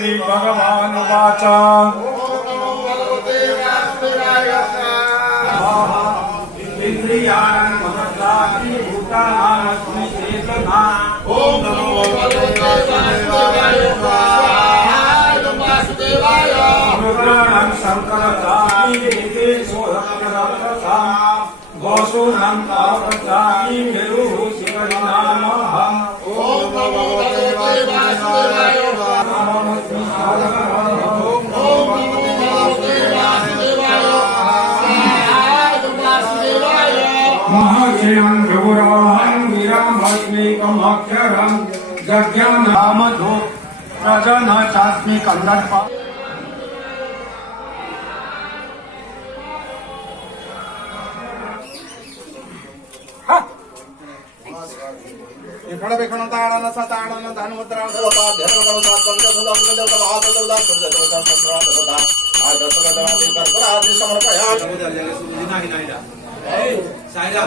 श्री भगवानुवाच इंद्रियाणि मनसानि भूतानास्मि चेतना ओम नमो भगवते वासुदेवाय रुद्राणां शंकरचामि वेदेषु रत्नरत्नसाम् वसुनां तावकचामि मेरुः शिवनामहम् ओम नमो भगवते वासुदेवाय नमोऽस्मि महर्षिणं प्रभुराहं वीरमस्मीकमक्षरं यज्ञनामधो प्रजन चास्मि कन्दर्प इखडबेखण ताडन सताडन धनमुद्रा देवता ध्यर्मगण सात्वंत सुदम देवता महादेवता सुदेवता संद्रादेवता आदर्शगणा देवता आदि समर्पया साईरा